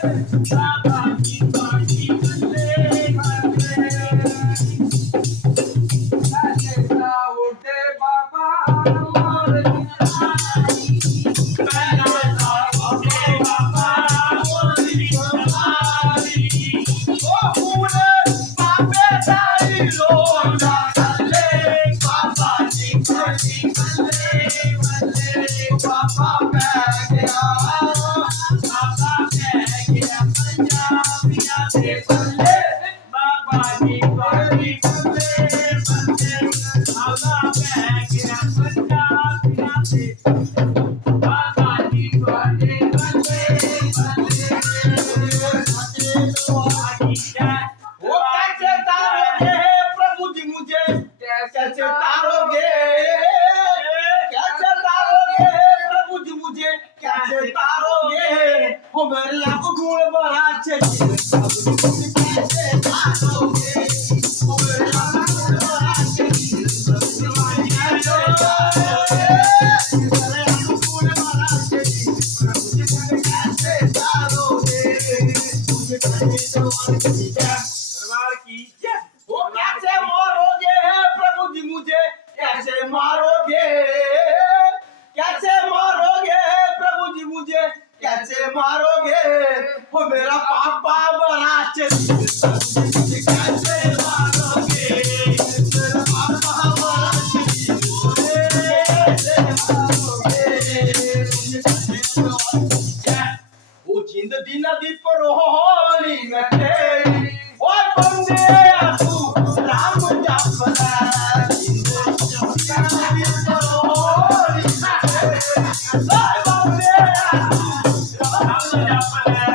बाबा की बाजी बल्ले बल्ले कैसा उठे बाबा मोर कैसा उठे बाबा मोरी तुम्हारी ओ पूरे बाबे दाई लोटा बल्ले बाबा की बाजी बल्ले बल्ले बाबा बैठ गया बाबा बैठ गया पंजाबिया से बल्ले बाबा की बाजी बल्ले बल्ले बाबा बैठ गया पंजाबिया से बाबा की बाजी बल्ले बल्ले वो कैसे तारोगे प्रभु जी मुझे कैसे तारोगे कैसे तारोगे प्रभु जी मुझे कैसे तारोगे वो मेरे लाखों गुण बड़ा चाहिए प्रभु जी मुझे कैसे तारोगे वो मेरे लाखों गुण बड़ा चाहिए प्रभु जी मुझे कैसे तारोगे मेरे लाखों गुण बड़ा चाहिए प्रभु जी मुझे कैसे तारोगे मुझे कैसे तारोगे दरबार की जय वो कैसे मारोगे प्रभु जी मुझे कैसे मारोगे कैसे मारोगे प्रभु जी मुझे कैसे मारोगे वो मेरा पापा बड़ा चाहिए प्रभु जी मुझे कैसे मारोगे मेरा पापा बड़ा चाहिए कैसे मारोगे मुझे कैसे मारोगे वो जिंदगी नदी पर होली में तेरी और बंदे तू राम जपला जिंदगी नदी पर होली में तेरी और बंदे तू राम जपला